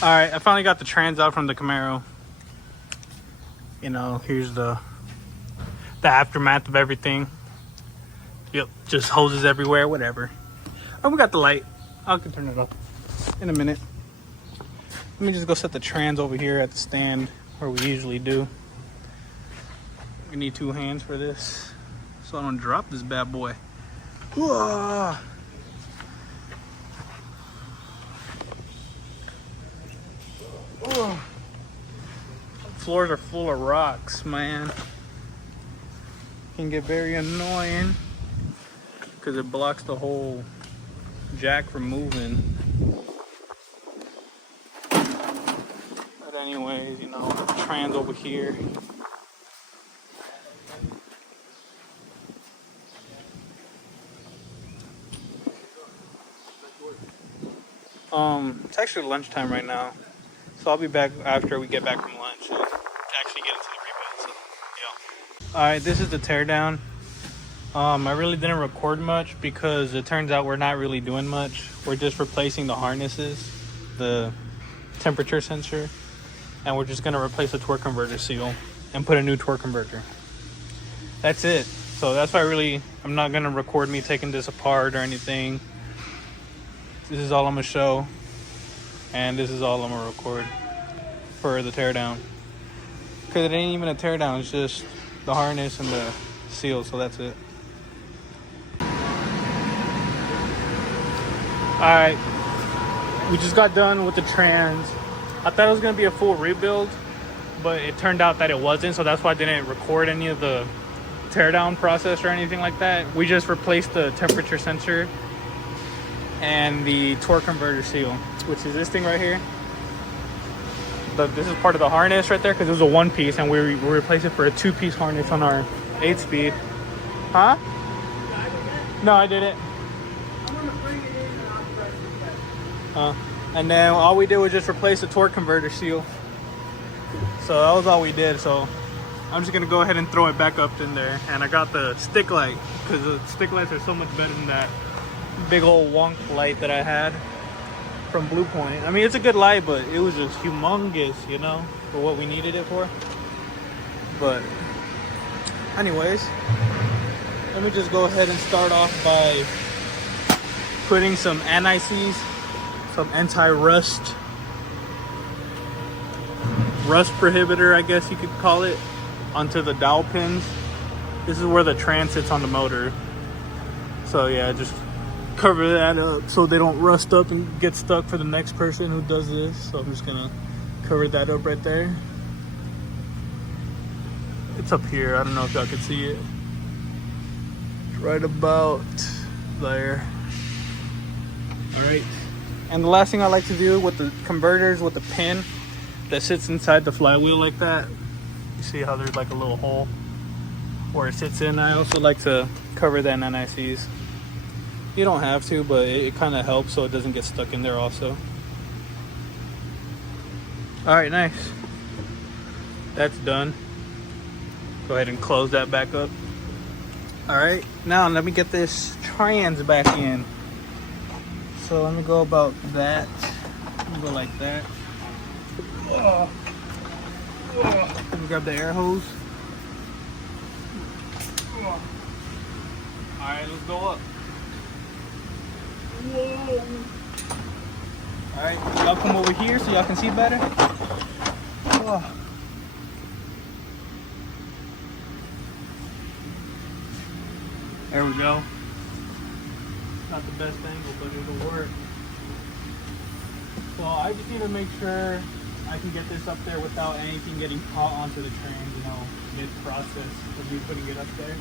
All right, I finally got the trans out from the Camaro. You know, here's the aftermath of everything. Yep, just hoses everywhere, whatever. Oh, we got the light. I can turn it off in a minute. Let me just go set the trans over here at the stand where we usually do. We need 2 hands for this, so I don't drop this bad boy. Whoa. Oh. Floors are full of rocks, man. Can get very annoying because it blocks the whole jack from moving. But anyways, you know, trans over here. It's actually lunchtime right now, so I'll be back after we get back from lunch and actually get into the rebuild. So, yeah. All right, this is the teardown. I really didn't record much because it turns out we're not really doing much. We're just replacing the harnesses, the temperature sensor, and we're just gonna replace the torque converter seal and put a new torque converter. That's it. So that's why I'm not gonna record me taking this apart or anything. This is all I'm gonna show, and this is all I'm gonna record for the teardown. Cause it ain't even a teardown, it's just the harness and the seal, so that's it. Alright, we just got done with the trans. I thought it was gonna be a full rebuild, but it turned out that it wasn't, so that's why I didn't record any of the teardown process or anything like that. We just replaced the temperature sensor and the torque converter seal, which is this thing right here. This is part of the harness right there because it was a 1-piece, and we replaced it for a 2-piece harness on our 8-speed. Huh? No, I didn't. And then all we did was just replace the torque converter seal. So that was all we did. So I'm just gonna go ahead and throw it back up in there. And I got the stick light because the stick lights are so much better than that big old wonk light that I had from Blue Point. I mean, it's a good light, but it was just humongous, you know, for what we needed it for. But anyways, let me just go ahead and start off by putting some anti-seize, some anti-rust prohibitor, I guess you could call it, onto the dowel pins. This is where the trans sits on the motor. So yeah, just cover that up so they don't rust up and get stuck for the next person who does this. So I'm just gonna cover that up right there. It's up here, I don't know if y'all can see it. It's right about there. All right, and the last thing I like to do with the converters, with the pin that sits inside the flywheel like that, you see how there's like a little hole where it sits in. I also like to cover that in NICs. You don't have to, but it kind of helps so it doesn't get stuck in there also. All right, nice. That's done. Go ahead and close that back up. All right, now let me get this trans back in. So let me go about that. Let me go like that. Let me grab the air hose. All right, let's go up. Whoa. All right, y'all come over here so y'all can see better. Oh. There we go. Not the best angle, but it'll work. So I just need to make sure I can get this up there without anything getting caught onto the train, you know, mid-process of me putting it up there.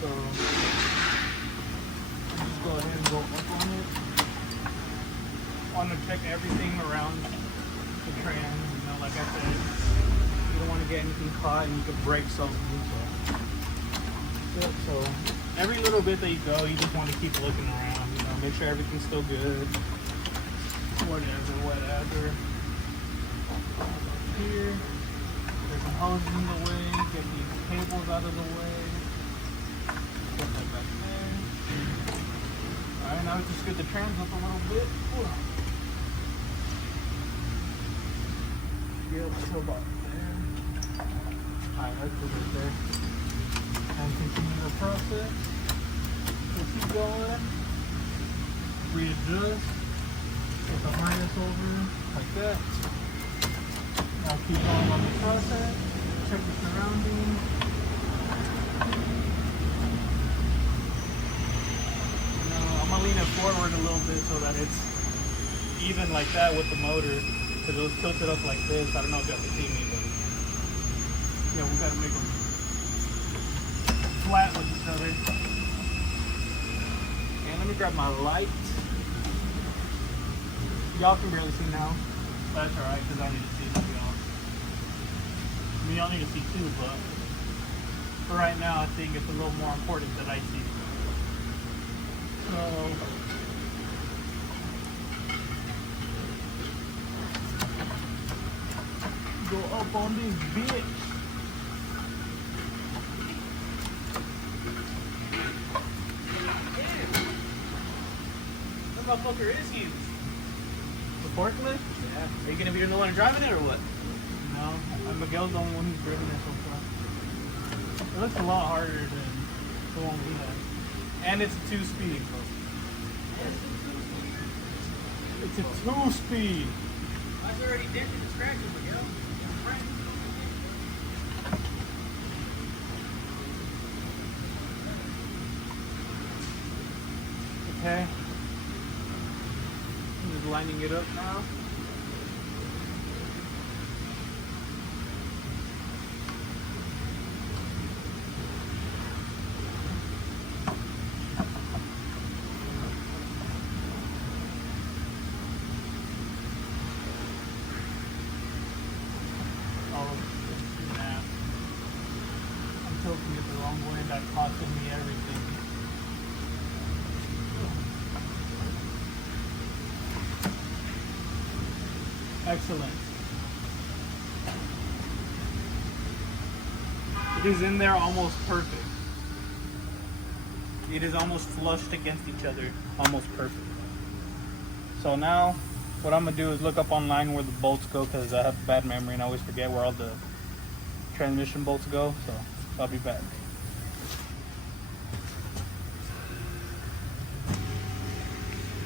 So just go ahead and go up on it. I want to check everything around the train, you know, like I said, you don't want to get anything caught and you could break something. So every little bit that you go, you just want to keep looking around, you know, make sure everything's still good. Whatever. Here, there's some hoses in the way, get these cables out of the way. Put that back there. Alright, now we just get the trans up a little bit. Get up to about there. Alright, let's put it there. And continue the process. We'll keep going. Readjust. Put the harness over like that. Now keep going on the process. Check the surroundings. I'm gonna lean it forward a little bit so that it's even like that with the motor. Because it was tilted up like this. I don't know if you have to see me, but yeah, we gotta make them flat with each other. And let me grab my light. Y'all can barely see now. That's alright, because I need to see y'all. I mean, y'all need to see too, but for right now, I think it's a little more important that I see. So, go up on this bitch. What motherfucker is huge? The forklift? Yeah. Are you gonna be the one driving it or what? No, Miguel's the only one who's driven it so far. It looks a lot harder than the one we had. And it's a 2-speed. It's a 2-speed. Mine's already dented and scratched, Miguel. Okay. I'm just lining it up now. Tilting it the wrong way, that costed me everything. Excellent. It is in there almost perfect. It is almost flushed against each other, almost perfect. So now, what I'm gonna do is look up online where the bolts go, because I have bad memory and I always forget where all the transmission bolts go. So I'll be back.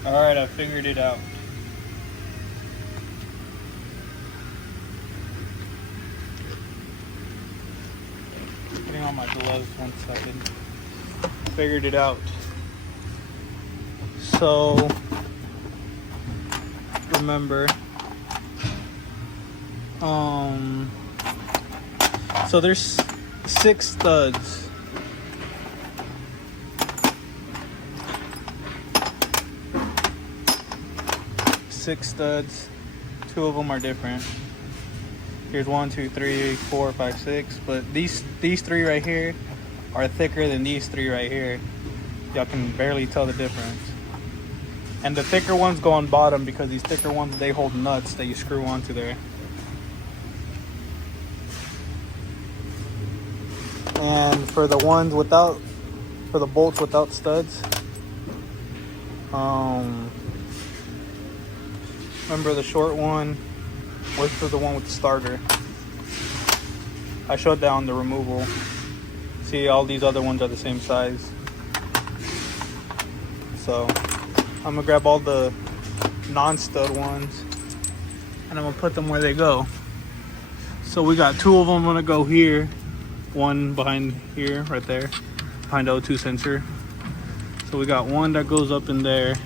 Alright, I figured it out. Putting on my gloves 1 second. Figured it out. So, remember, so there's 6 studs. 6 studs. 2 of them are different. Here's 1, 2, 3, 4, 5, 6. But these 3 right here are thicker than these 3 right here. Y'all can barely tell the difference. And the thicker ones go on bottom because these thicker ones, they hold nuts that you screw onto there. And for the ones without, for the bolts without studs, remember the short one was for the one with the starter. I showed that on the removal. See, all these other ones are the same size. So I'm gonna grab all the non-stud ones and I'm gonna put them where they go. So we got 2 of them gonna go here, 1 behind here, right there, behind the O2 sensor. So we got 1 that goes up in there.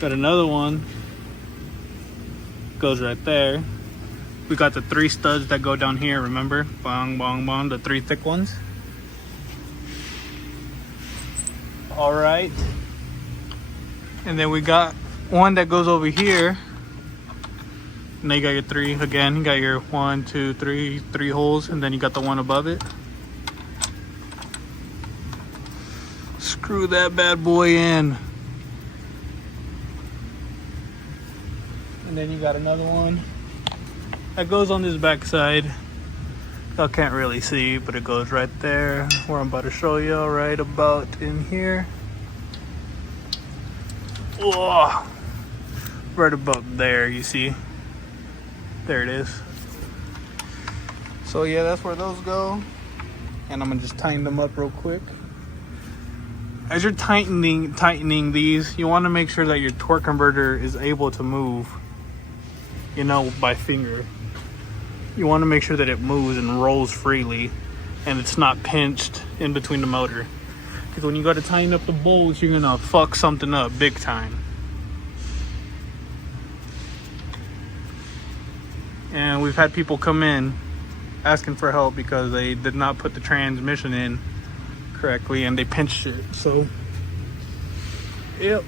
Got another one, goes right there. We got the 3 studs that go down here, remember? Bong, bong, bong, the 3 thick ones. All right. And then we got 1 that goes over here. And then you got your 3, again, you got your 1, 2, 3 holes, and then you got the 1 above it. Screw that bad boy in. And then you got another one that goes on this back side. Y'all can't really see, but it goes right there where I'm about to show y'all, right about in here. Whoa. Right about there, you see. There it is. So yeah, that's where those go. And I'm gonna just tighten them up real quick. As you're tightening these, you want to make sure that your torque converter is able to move, you know, by finger. You want to make sure that it moves and rolls freely and it's not pinched in between the motor. Because when you go to tighten up the bolts, you're gonna fuck something up big time. And we've had people come in asking for help because they did not put the transmission in correctly and they pinched it. So yep.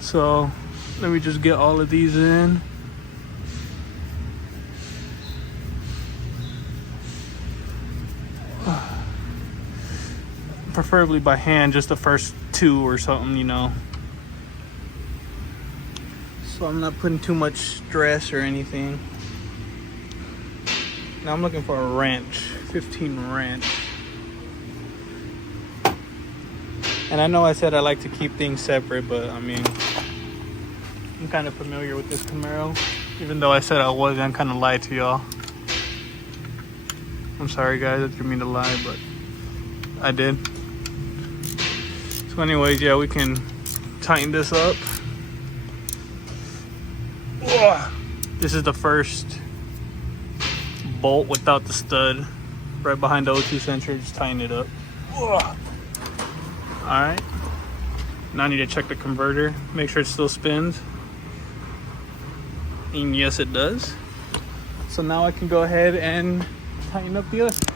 So let me just get all of these in. Preferably by hand, just the first two or something, you know. So I'm not putting too much stress or anything. Now I'm looking for a wrench, 15 wrench. And I know I said I like to keep things separate, but I mean, I'm kind of familiar with this Camaro. Even though I said I wasn't, I kind of lied to y'all. I'm sorry guys, I didn't mean to lie, but I did. So anyways, yeah, we can tighten this up. Whoa. This is the first bolt without the stud, right behind the O2 sensor. Just tighten it up. Whoa. All right, now I need to check the converter, make sure it still spins, and yes it does. So now I can go ahead and tighten up the other side.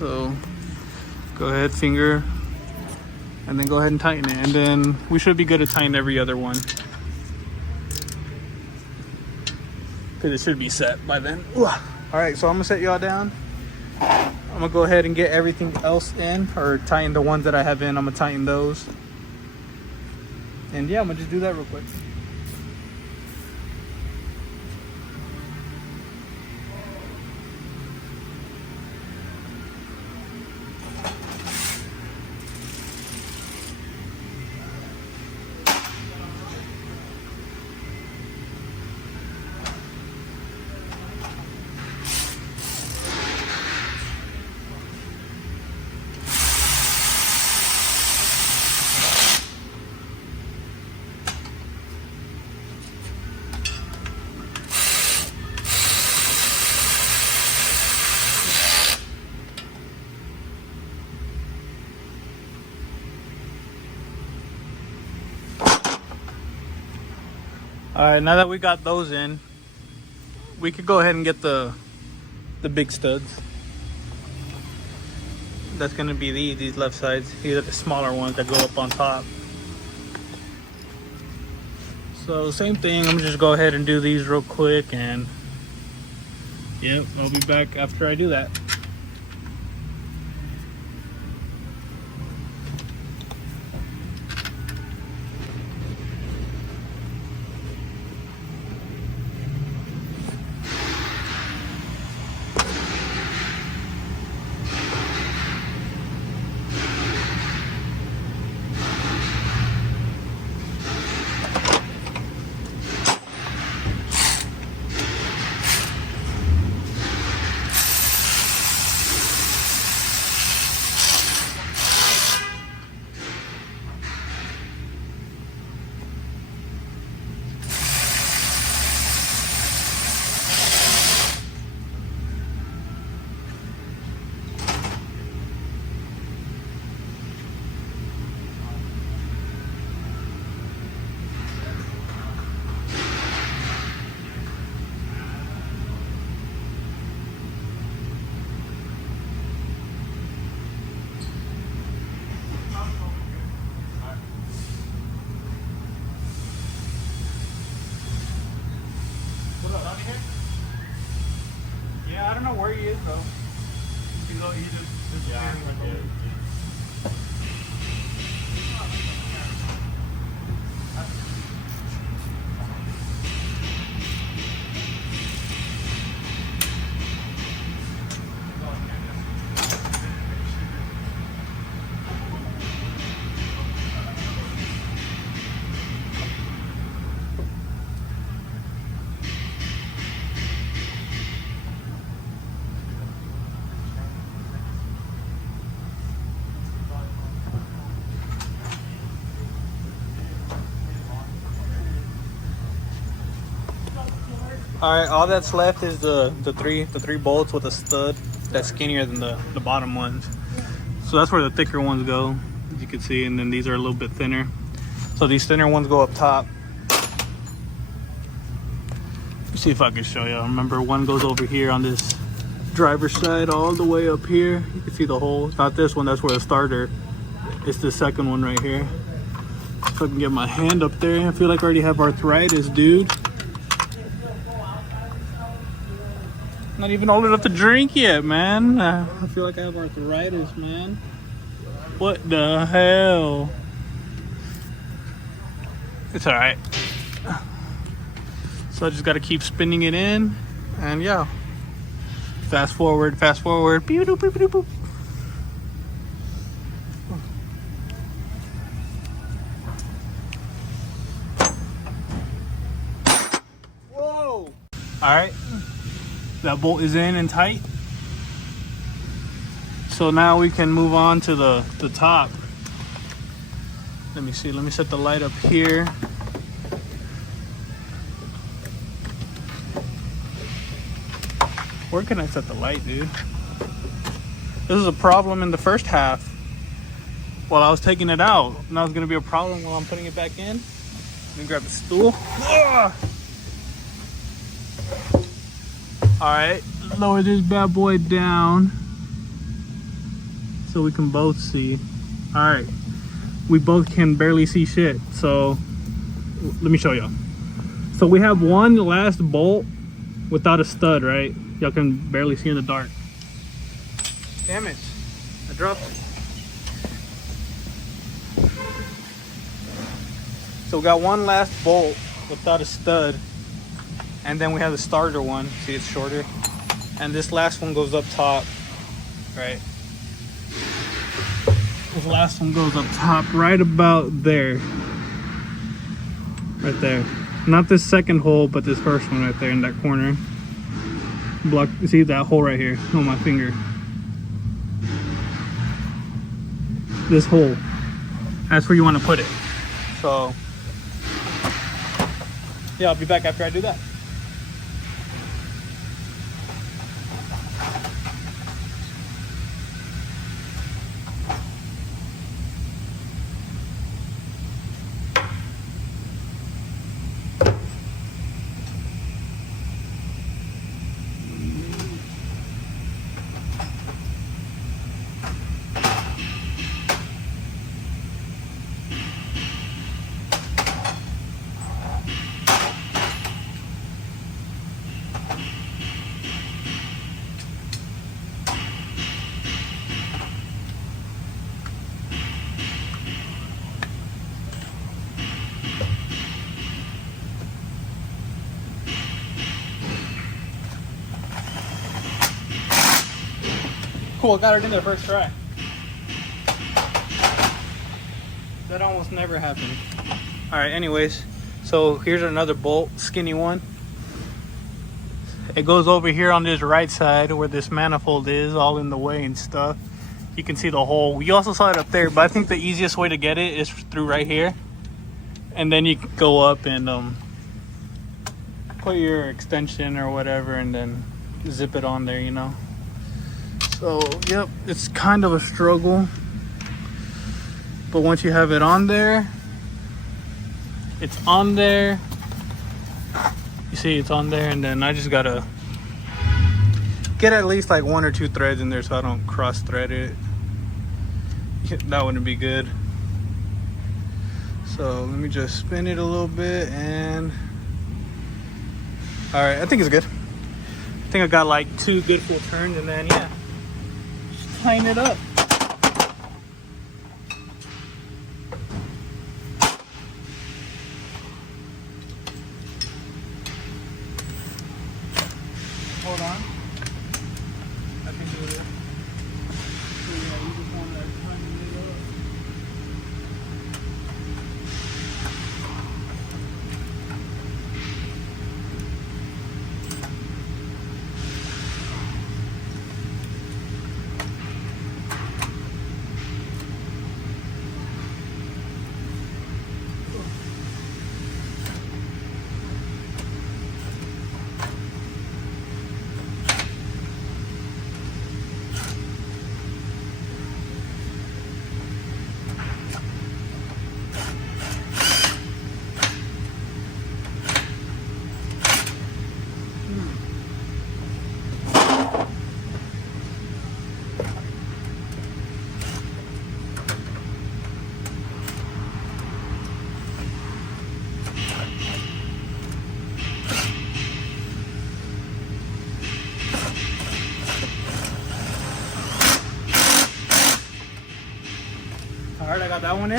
So go ahead, finger, and then go ahead and tighten it, and then we should be good to tighten every other one because it should be set by then. All right, so I'm gonna set y'all down. I'm gonna go ahead and get everything else in, or tighten the ones that I have in. I'm gonna tighten those, and yeah, I'm gonna just do that real quick. All right, now that we got those in, we could go ahead and get the big studs. That's gonna be these left sides. These are the smaller ones that go up on top. So same thing, I'm gonna just go ahead and do these real quick, and yep, I'll be back after I do that. Yeah, I don't know where he is though. He just All right, all that's left is the three bolts with a stud that's skinnier than the bottom ones. So that's where the thicker ones go, as you can see, and then these are a little bit thinner. So these thinner ones go up top. Let's see if I can show you. Remember, one goes over here on this driver's side all the way up here. You can see the hole. It's not this one, that's where the starter. It's the second one right here. If I can get my hand up there. I feel like I already have arthritis, dude. Not even old enough to drink yet, man. I feel like I have arthritis, man. What the hell? It's all right. So I just got to keep spinning it in, and yeah. Fast forward, fast forward. Beep, boop, beep, boop, boop. Whoa! All right. That bolt is in and tight. So now we can move on to the top. Let me see, let me set the light up here. Where can I set the light, dude? This is a problem in the first half while I was taking it out. Now it's gonna be a problem while I'm putting it back in. Let me grab the stool. Ugh! All right, lower this bad boy down so we can both see. All right, we both can barely see shit. So let me show y'all. So we have one last bolt without a stud, right? Y'all can barely see in the dark. Damn it, I dropped it. So we got one last bolt without a stud. And then we have the starter one. See, it's shorter. And this last one goes up top, right? This last one goes up top right about there. Right there. Not this second hole, but this first one right there in that corner. Block, see that hole right here on my finger. This hole. That's where you want to put it. So, yeah, I'll be back after I do that. Cool, I got it in there first try. That almost never happened. Alright, anyways, so here's another bolt, skinny one. It goes over here on this right side where this manifold is, all in the way and stuff. You can see the hole. You also saw it up there, but I think the easiest way to get it is through right here. And then you can go up and put your extension or whatever and then zip it on there, you know. So, yep, it's kind of a struggle. But once you have it on there, it's on there. You see it's on there, and then I just gotta get at least like 1 or 2 threads in there so I don't cross thread it. That wouldn't be good. So let me just spin it a little bit and all right, I think it's good. I think I got like 2 good full turns and then yeah, just tighten it up. Hold on. I think it is. So yeah, you just want to tighten it up. All right, I got that one in.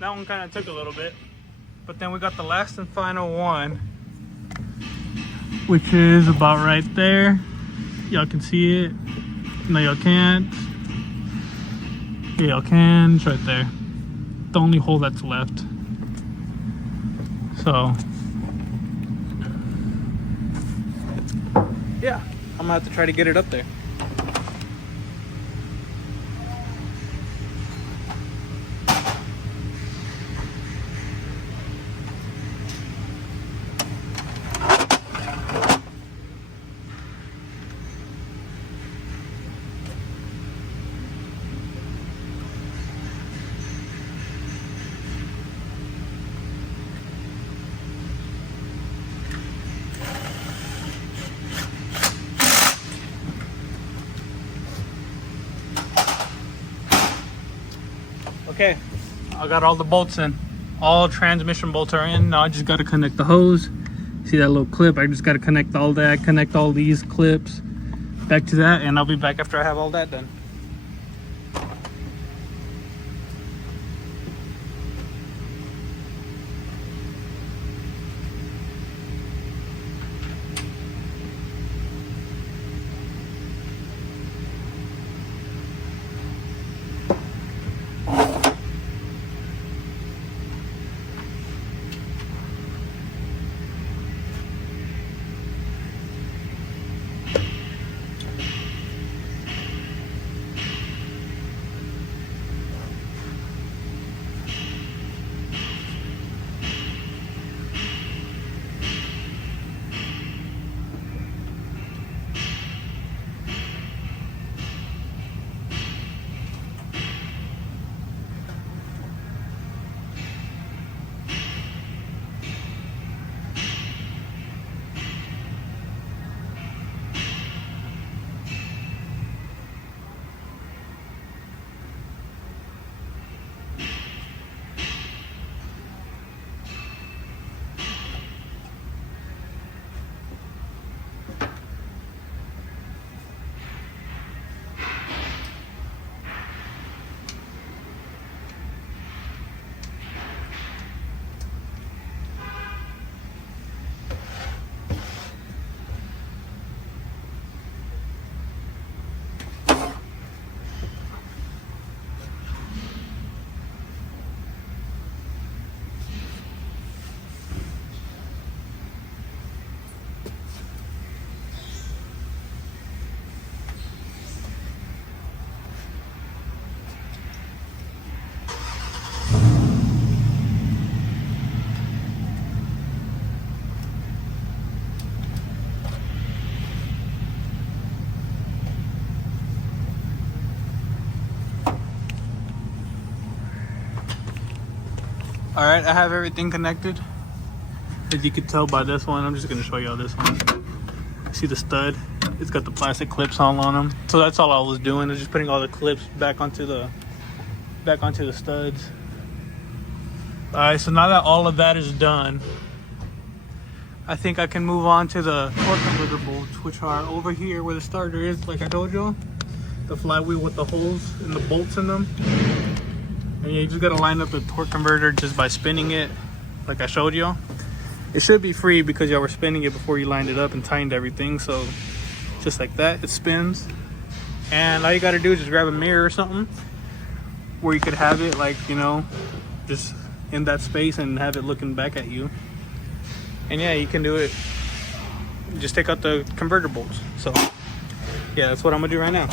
That one kind of took a little bit, but then we got the last and final one, which is about right there. Y'all can see it. No, y'all can't. Yeah, y'all can. It's right there. The only hole that's left. So, yeah, I'm gonna have to try to get it up there. Okay, I got all the bolts in. All transmission bolts are in. Now I just got to connect the hose. See that little clip? I just got to connect all that, connect all these clips back to that, and I'll be back after I have all that done. All right, I have everything connected. As you can tell by this one, I'm just gonna show y'all this one. See the stud? It's got the plastic clips all on them. So that's all I was doing, is just putting all the clips back onto the studs. All right, so now that all of that is done, I think I can move on to the torque converter bolts, which are over here where the starter is, like I told y'all. The flywheel with the holes and the bolts in them. And you just gotta line up the torque converter just by spinning it, like I showed y'all. It should be free because y'all were spinning it before you lined it up and tightened everything. So just like that, it spins. And all you gotta do is just grab a mirror or something where you could have it, like, you know, just in that space and have it looking back at you. And yeah, you can do it. Just take out the converter bolts. So yeah, that's what I'm gonna do right now.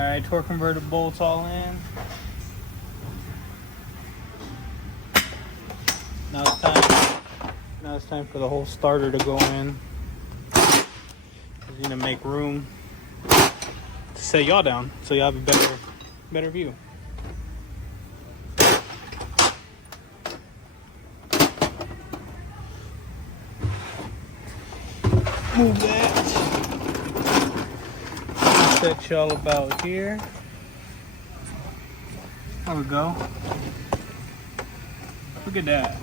Alright, torque converter bolts all in. Now it's time. Now it's time for the whole starter to go in. We're gonna make room to set y'all down so y'all have a better view. Move that. Set y'all about here. There we go. Look at that.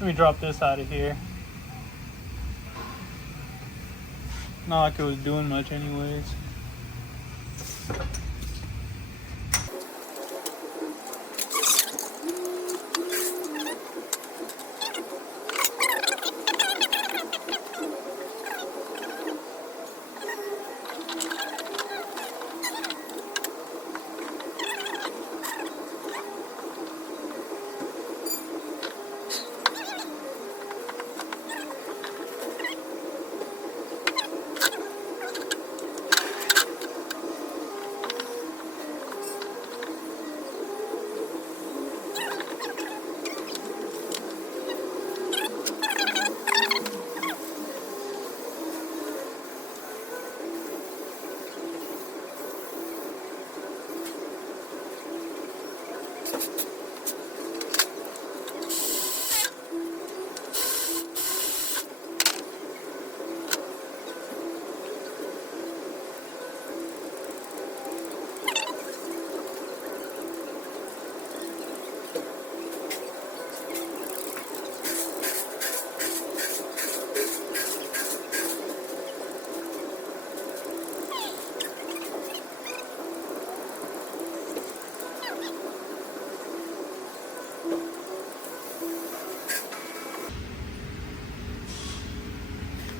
Let me drop this out of here. Not like it was doing much anyways.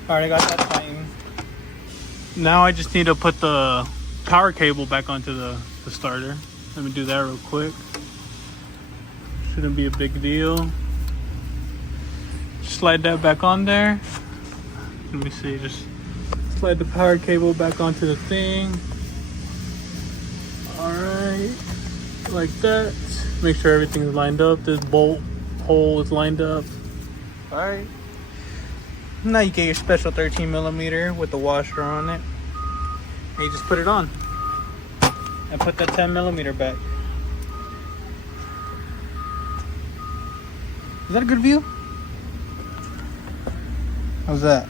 Alright, I got that tightened. Now I just need to put the power cable back onto the starter. Let me do that real quick. Shouldn't be a big deal. Slide that back on there. Let me see, just slide the power cable back onto the thing. Alright, like that. Make sure everything's lined up. This bolt hole is lined up. Alright. Now you get your special 13mm with the washer on it. And you just put it on. And put that 10mm back. Is that a good view? How's that?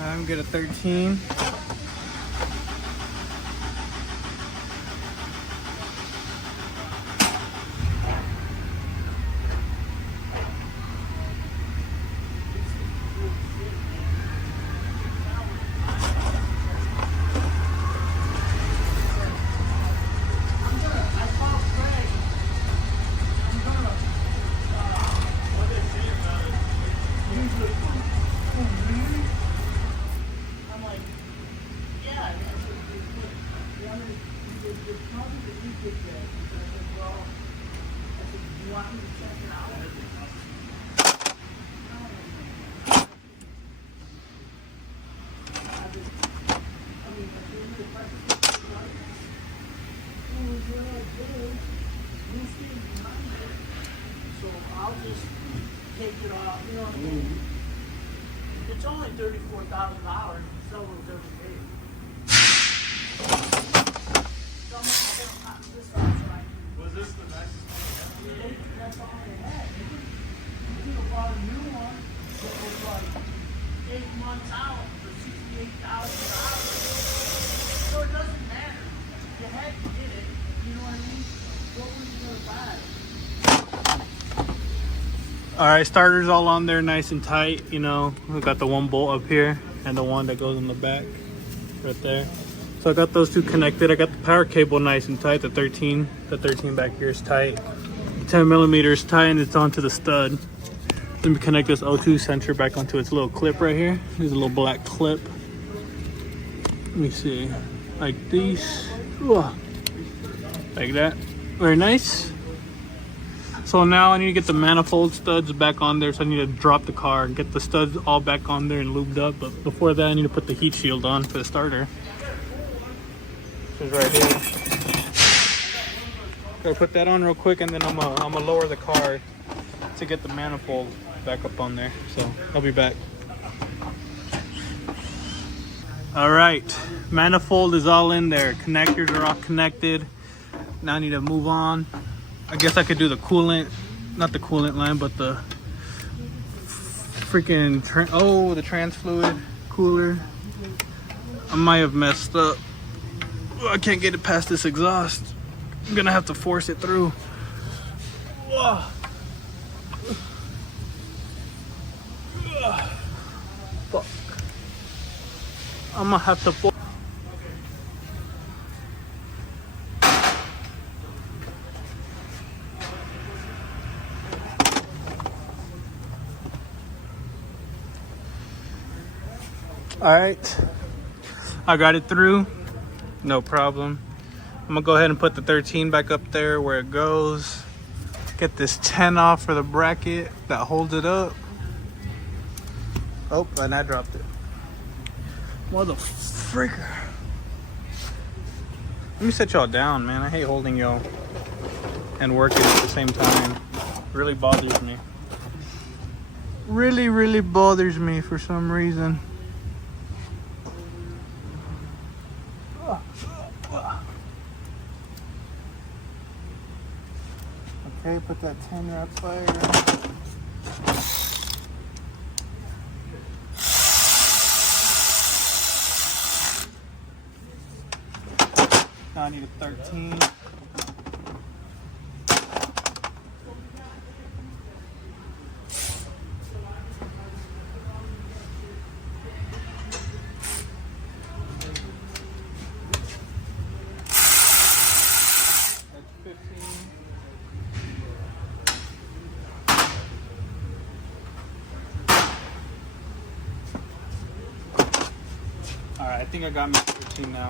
I'm good at 13. So I'll just take it off, you know what I mean? It's only $34,000, sell those every day. Was this the nicest one? That's all they had. You could have bought a new one that was like 8 months out for $68,000. So it doesn't matter. You had to get it. You know what I mean? What were you gonna buy? Alright, starter's all on there nice and tight, you know. We got the one bolt up here and the one that goes in the back right there. So I got those two connected. I got the power cable nice and tight. The 13 back here is tight. The 10mm is tight and it's onto the stud. Let me connect this O2 sensor back onto its little clip right here. There's a little black clip. Let me see. Like these. Like that. Very nice. So now I need to get the manifold studs back on there. So I need to drop the car and get the studs all back on there and lubed up. But before that, I need to put the heat shield on for the starter. Which is right here. Gotta put that on real quick, and then I'm gonna lower the car to get the manifold back up on there. So I'll be back. All right, manifold is all in there. Connectors are all connected. Now I need to move on. I guess I could do the coolant, not the coolant line, but the freaking the trans fluid cooler. I might have messed up. I can't get it past this exhaust. I'm gonna have to force it through. Fuck. I'm gonna have to force. All right, I got it through, no problem. I'm gonna go ahead and put the 13 back up there where it goes. Get this 10 off for the bracket that holds it up. Oh, and I dropped it. Mother freaker. Let me set y'all down, man. I hate holding y'all and working at the same time. Really bothers me. Really bothers me for some reason. Okay, put that 10 right fire. Now I need a 13. Alright, I think I got me 13 now.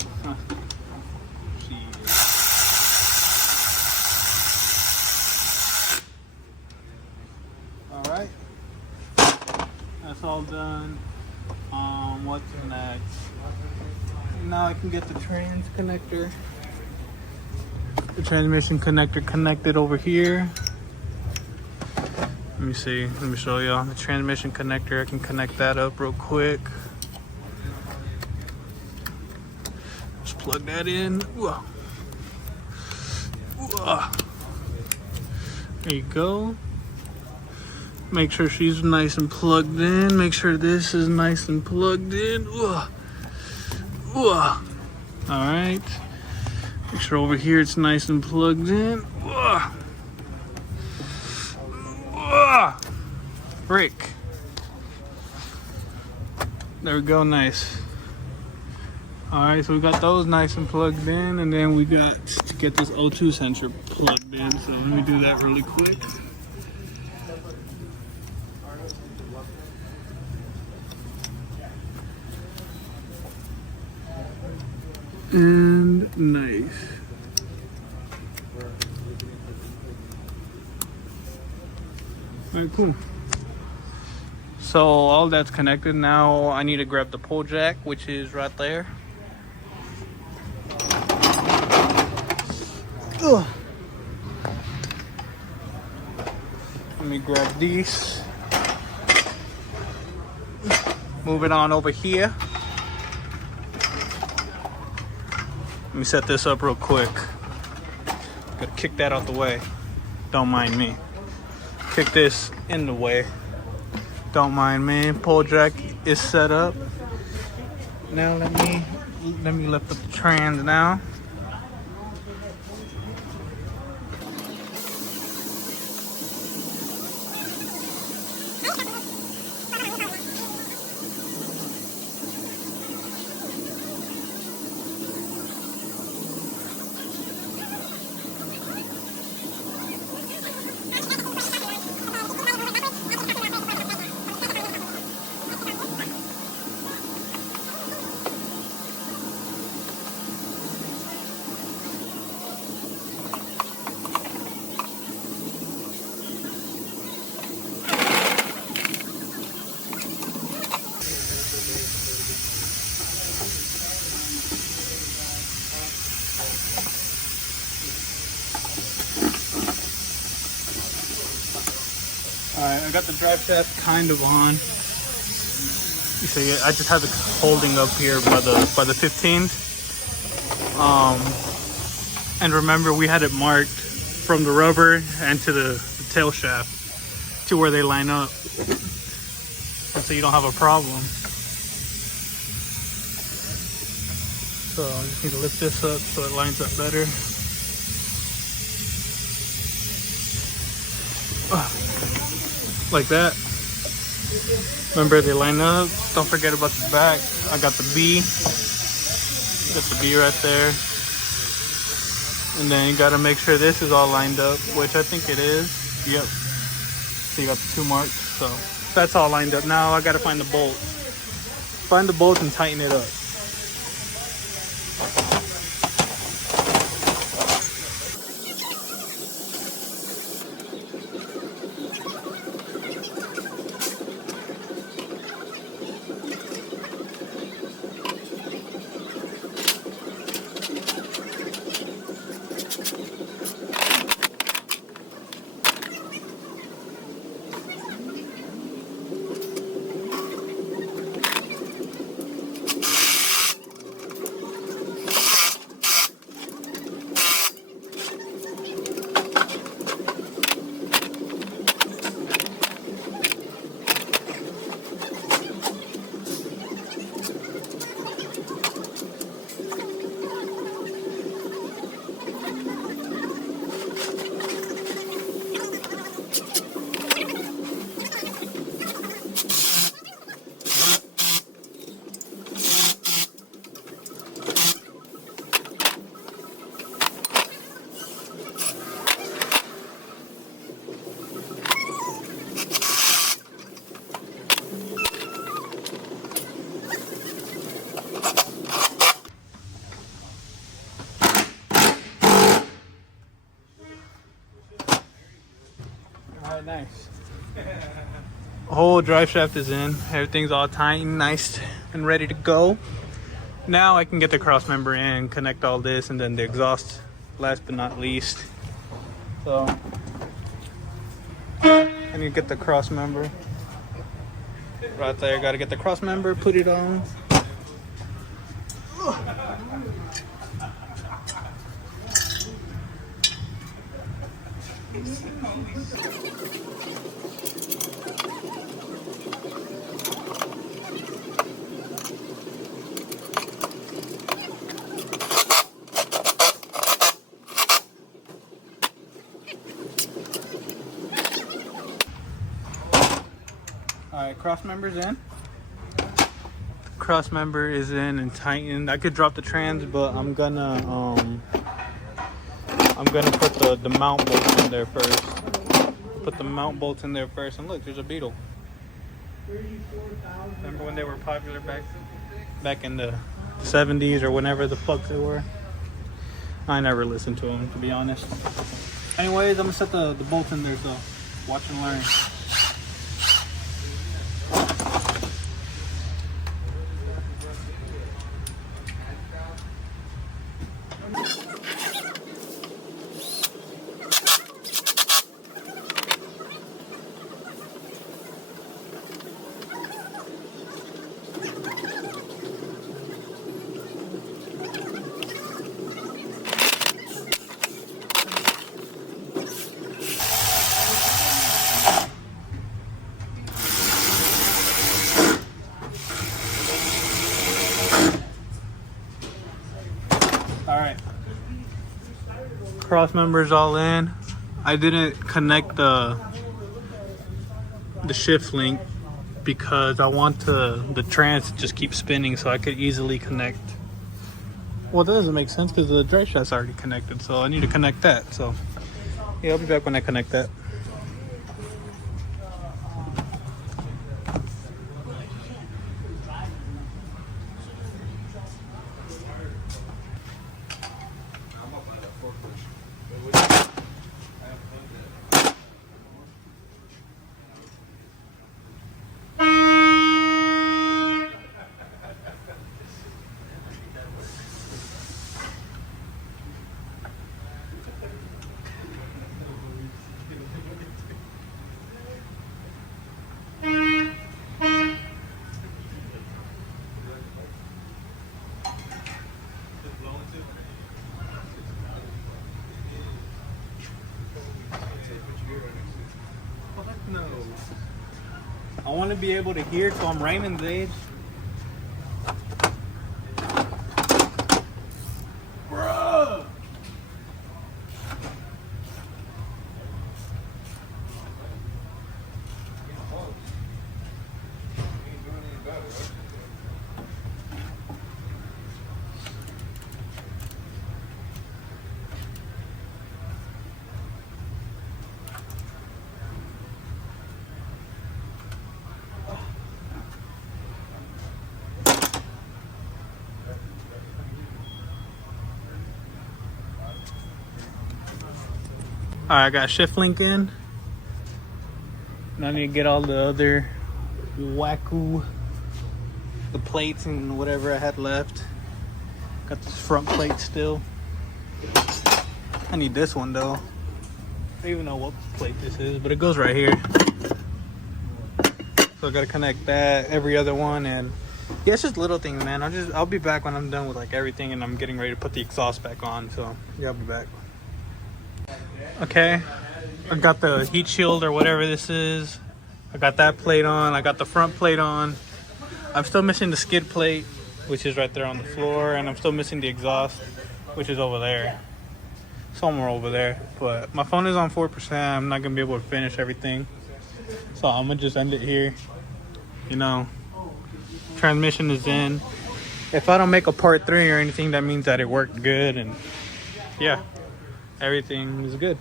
Alright. That's all done. What's next? Now I can get the trans connector. The transmission connector connected over here. Let me see. Let me show y'all the transmission connector. I can connect that up real quick. Just plug that in. There you go. Make sure she's nice and plugged in. Make sure this is nice and plugged in. All right. Make sure over here it's nice and plugged in. Frick. There we go, nice. Alright, so we got those nice and plugged in, and then we got to get this O2 sensor plugged in. So let me do that really quick. And nice. Alright, cool. So all that's connected. Now I need to grab the pole jack, which is right there. Ugh. Let me grab these. Move it on over here. Let me set this up real quick. Gotta kick that out the way. Don't mind me. Kick this in the way. Don't mind me. Pole jack is set up. Now let me lift up the trans now. got the drive shaft kind of on. You see, I just have it holding up here by the 15th. And remember, we had it marked from the rubber and to the tail shaft to where they line up, and so you don't have a problem. So I just need to lift this up so it lines up better. Like that. Remember, they line up. Don't forget about the back. I got the B. Got the B right there. And then you got to make sure this is all lined up, which I think it is. Yep. So you got the 2 marks. So that's all lined up. Now I got to find the bolt. Find the bolt and tighten it up. Alright, nice. Whole drive shaft is in. Everything's all tightened, nice and ready to go. Now I can get the cross member in, connect all this, and then the exhaust last but not least. So I need to get the cross member. Right there, gotta get the cross member, put it on. Alright, cross member's in. Cross member is in and tightened. I could drop the trans, but I'm gonna put the mount bolts in there first. Put the mount bolts in there first, and look, there's a Beetle. Remember when they were popular back in the 70s or whenever the fuck they were? I never listened to them, to be honest. Anyways, I'm gonna set the bolts in there, so watch and learn. Alright, cross members all in. I didn't connect the shift link because I want the trans to just keep spinning so I could easily connect. Well, that doesn't make sense because the drive shaft's already connected, so I need to connect that. So yeah, I'll be back when I connect that. I want to be able to hear, so I'm ramming the edge. Bruh! Alright, I got shift link in. Now I need to get all the other wacko, the plates and whatever I had left. Got this front plate still. I need this one though. I don't even know what plate this is, but it goes right here. So I gotta connect that, every other one, and yeah, it's just little things, man. I'll be back when I'm done with like everything and I'm getting ready to put the exhaust back on. So yeah, I'll be back. Okay, I got the heat shield or whatever this is. I got that plate on. I got the front plate on. I'm still missing the skid plate, which is right there on the floor, and I'm still missing the exhaust, which is over there, somewhere over there. But my phone is on 4%. I'm not gonna be able to finish everything, so I'm gonna just end it here. You know, transmission is in. If I don't make a part 3 or anything, that means that it worked good, and yeah, everything is good.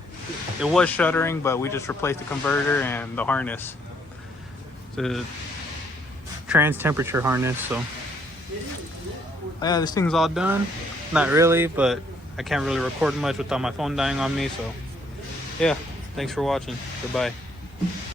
It was shuttering, but we just replaced the converter and the harness. The trans temperature harness. So yeah, this thing's all done. Not really, but I can't really record much without my phone dying on me. So yeah, thanks for watching. Goodbye.